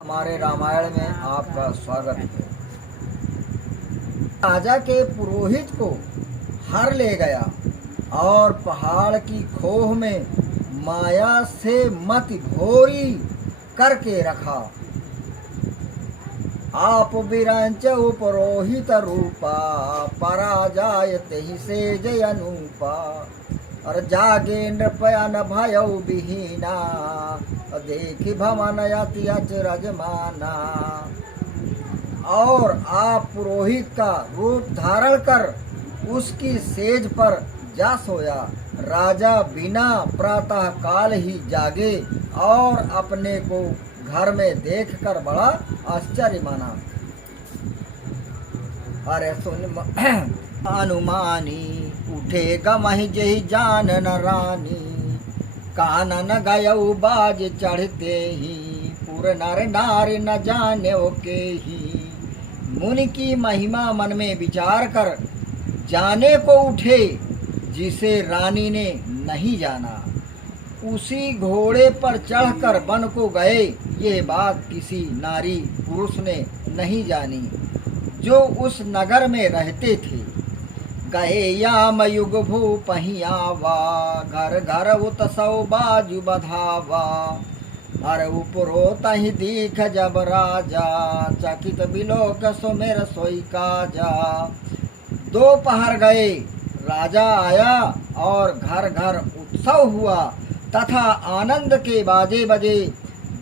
हमारे रामायण में आपका स्वागत है। राजा के पुरोहित को हर ले गया और पहाड़ की खोह में माया से मत भोरी करके रखा। आप विरंच उपरोहित रूपा, पराजायते ही से जय अनुपा। और जागे नृपयन भयौ विहीना, देखि भवन अति अचरज माना। और आप पुरोहित का रूप धारण कर उसकी सेज पर जा सोया। राजा बिना प्रातः काल ही जागे और अपने को घर में देखकर बड़ा आश्चर्य माना। अरे सुन अनुमानी, उठे गमहि जेहि जानन रानी। कानन गयौ बाज चढ़ते ही, पुर नर नारी न जाने के ही। मुनि की महिमा मन में विचार कर जाने को उठे, जिसे रानी ने नहीं जाना। उसी घोड़े पर चढ़कर वन को गए, ये बात किसी नारी पुरुष ने नहीं जानी जो उस नगर में रहते थे। गए याम युग भूपहि आवा, घर घर उत्सव बाजु बधावा। अर उपरो तहि दीख जब राजा, चकित बिलोक सुमेर सोई काजा। दोपहर गए, राजा आया और घर घर उत्सव हुआ तथा आनंद के बाजे बजे।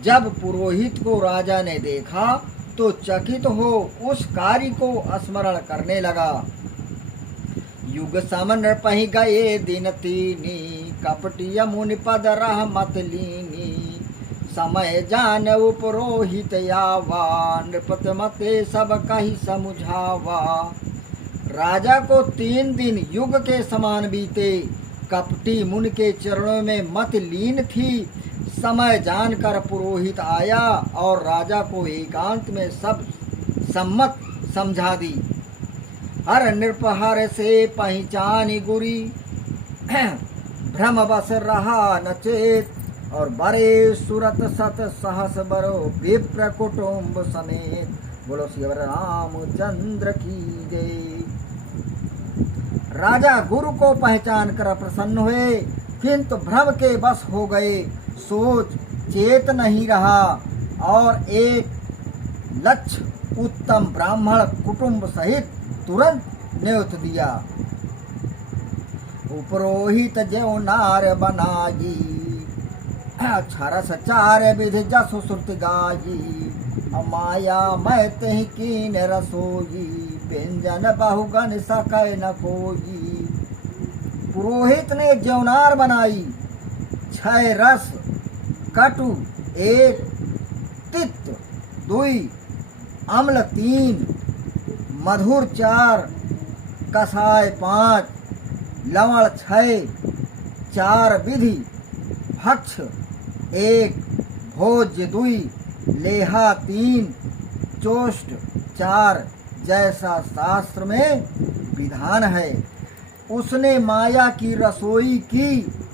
जब पुरोहित को राजा ने देखा तो चकित हो उस कार्य को स्मरण करने लगा। युग समन पहि गए दिन तीनी, कपटी मुनि पद रह मत लीनी। समय जान उपरोहित आवा, नृपत मते सब कही समुझावा। राजा को 3 दिन युग के समान बीते। कपटी मुनि के चरणों में मत लीन थी। समय जानकर पुरोहित आया और राजा को एकांत में सब सम्मत समझा दी। हर नृपहर से पहचानी गुरी, भ्रम बस रहा न चेत। और बरे सुरत सत सहस बरो, विप्र कुटुंब समेत। बोलो श्री रामचंद्र की जय। राजा गुरु को पहचान कर प्रसन्न हुए, किंतु भ्रम के बस हो गए। सोच चेत नहीं रहा और एक लक्ष्य उत्तम ब्राह्मण कुटुंब सहित तुरंत न्योत दिया। उपरोहित ज्यों नार बनाई, क्षरस चार विधि जसु श्रुति गाई। माया मैं तेहि कीन रसोई, व्यंजन बहुगन सकै न कोई। पुरोहित ने ज्योनार बनाई, 6 रस, कटु 1, तिक्त 2, अम्ल 3, मधुर 4, कसाय 5, लवण 6, 4 विधि, भक्ष 1, भोज्य 2, लेहा 3, चोष्ट 4, जैसा शास्त्र में विधान है। उसने माया की रसोई की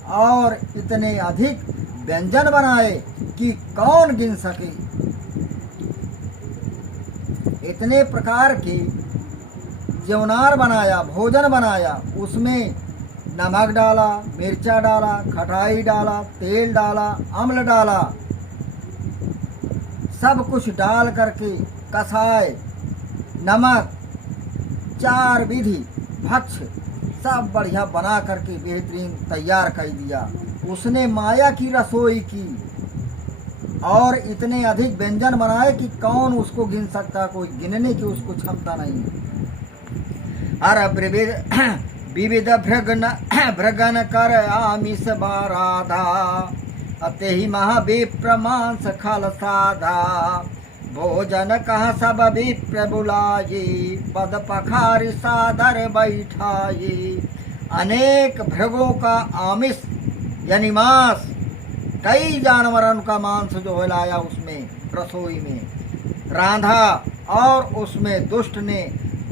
और इतने अधिक व्यंजन बनाए कि कौन गिन सके। इतने प्रकार के ज्योनार बनाया, भोजन बनाया। उसमें नमक डाला, मिर्चा डाला, खटाई डाला, तेल डाला, अम्ल डाला। सब कुछ डाल करके कसाय, नमक, 4 विधि, भक्ष सब बढ़िया बना करके बेहतरीन तैयार कर दिया। उसने माया की रसोई की और इतने अधिक व्यंजन बनाए कि कौन उसको गिन सकता, कोई गिनने की उसको क्षमता नहीं। अर विविध भृगन कर आमिष बाराधा, अतेहि महाविप्र मांस खल साधा। भोजन कह सब विप्र बुलाये, पद पखार सादर बैठाये। अनेक भृगों का आमिष यानी मांस, कई जानवरों का मांस जो है लाया उसमें रसोई में रांधा, और उसमें दुष्ट ने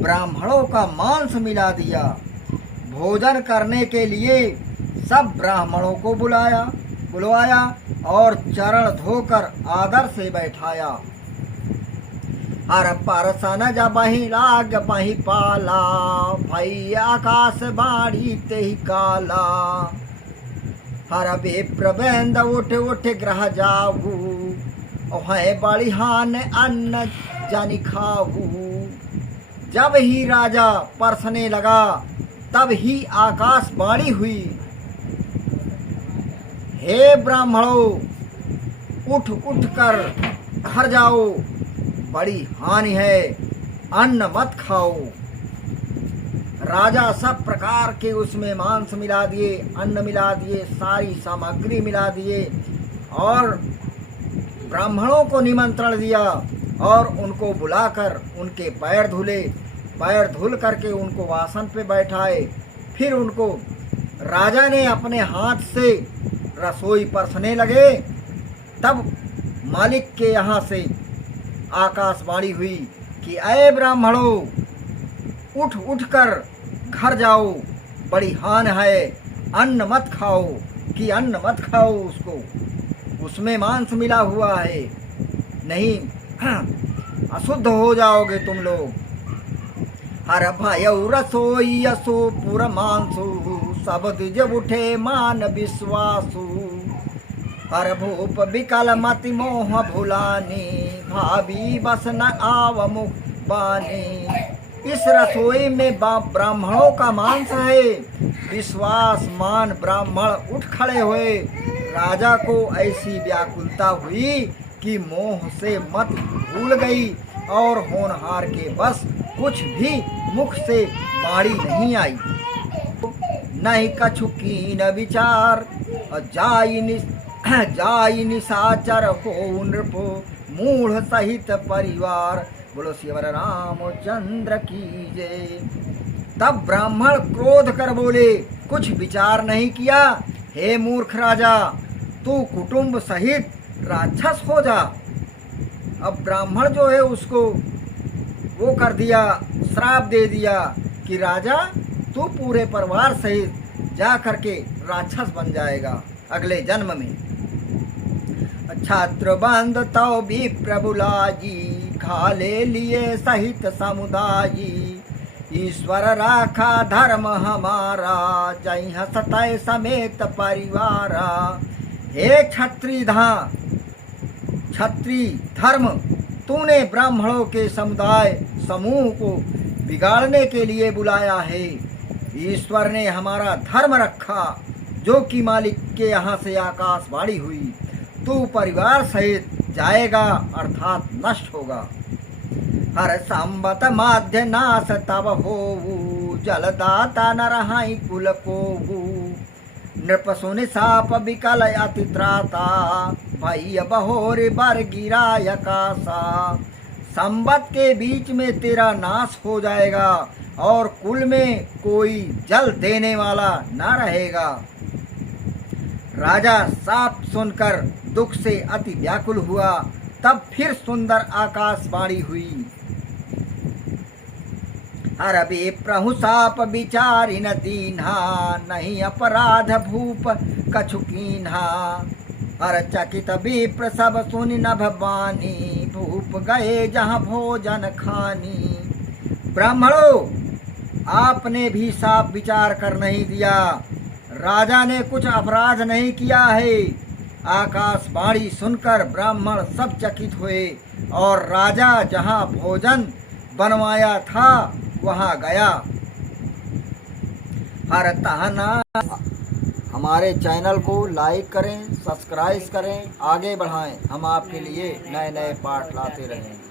ब्राह्मणों का मांस मिला दिया। भोजन करने के लिए सब ब्राह्मणों को बुलवाया और चरण धोकर आदर से बैठाया। हर परसन जबहि लाग बहि पाला, भई आकाश बाड़ी ते ही काला। हर विप्र बेंद उठ उठ ग्रह जाऊ, है बड़ी हान अन्न जानि खाऊ। जब ही राजा परसने लगा तब ही आकाशवाणी हुई, हे ब्राह्मणों, उठ उठ कर घर जाओ, बड़ी हानि है, अन्न मत खाओ। राजा सब प्रकार के उसमें मांस मिला दिए, अन्न मिला दिए, सारी सामग्री मिला दिए और ब्राह्मणों को निमंत्रण दिया और उनको बुलाकर उनके पैर धुले। पैर धुल करके उनको आसन पे बैठाए। फिर उनको राजा ने अपने हाथ से रसोई परसने लगे। तब मालिक के यहाँ से आकाशवाणी हुई कि अय ब्राह्मणों, उठ उठ कर घर जाओ, बड़ी हान है, अन्न मत खाओ, कि अन्न मत खाओ, उसमें मांस मिला हुआ है, नहीं अशुद्ध हो जाओगे तुम लोग। हर भयउ रसोई असो पुर मांसु, सब द्विज उठे मान विश्वासु। हर भूप विकल मति मोह भुलानी, भाभी बस न आव मुख बानी। इस रसोई में ब्राह्मणों का मांस है। विश्वास मान ब्राह्मण उठ खड़े हुए। राजा को ऐसी व्याकुलता हुई कि मोह से मत भूल गई और होनहार के बस कुछ भी मुख से बाणी नहीं आई। नहीं कछु कीन विचार, जाई निशाचर हो नृपो, मूढ़ सहित परिवार। बोलो श्रीवर रामचंद्र की जय। तब ब्राह्मण क्रोध कर बोले, कुछ विचार नहीं किया, हे मूर्ख राजा, तू कुटुंब सहित राक्षस हो जा। अब ब्राह्मण जो है उसको वो कर दिया, श्राप दे दिया कि राजा तू पूरे परिवार सहित जा करके राक्षस बन जाएगा अगले जन्म में। छात्र बंद तो भी प्रभुलाजी, खाले लिए सहित समुदायी। ईश्वर राखा धर्म हमारा, जय सतय समेत परिवारा। हे क्षत्रिय धर्म, तूने ब्राह्मणों के समुदाय समूह को बिगाड़ने के लिए बुलाया है। ईश्वर ने हमारा धर्म रखा, जो कि मालिक के यहाँ से आकाशवाणी हुई। तू परिवार सहित जाएगा अर्थात नष्ट होगा। हर संबत माध्य नाश तब होऊ, जलदाता न रहाई कुल कोऊ। नृप सुनि साप विकल अति त्राता, भई बहोर बर गिरा यकासा। संबत के बीच में तेरा नाश हो जाएगा और कुल में कोई जल देने वाला न रहेगा। राजा साप सुनकर दुख से अति व्याकुल हुआ। तब फिर सुंदर आकाशवाणी हुई, हर विप्रहु साप विचारि न दीन्हा, नहीं अपराध भूप कछु कीन्हा। हर चकित विप्र सब सुनि नभ बानी, भूप गए जहाँ भोजन खानी। ब्राह्मणों, आपने भी साफ विचार कर नहीं दिया। राजा ने कुछ अपराध नहीं किया है। आकाशवाणी सुनकर ब्राह्मण सब चकित हुए और राजा जहाँ भोजन बनवाया था वहाँ गया। हर तहना। हमारे चैनल को लाइक करें, सब्सक्राइब करें, आगे बढ़ाएं। हम आपके लिए नए नए पाठ लाते रहें।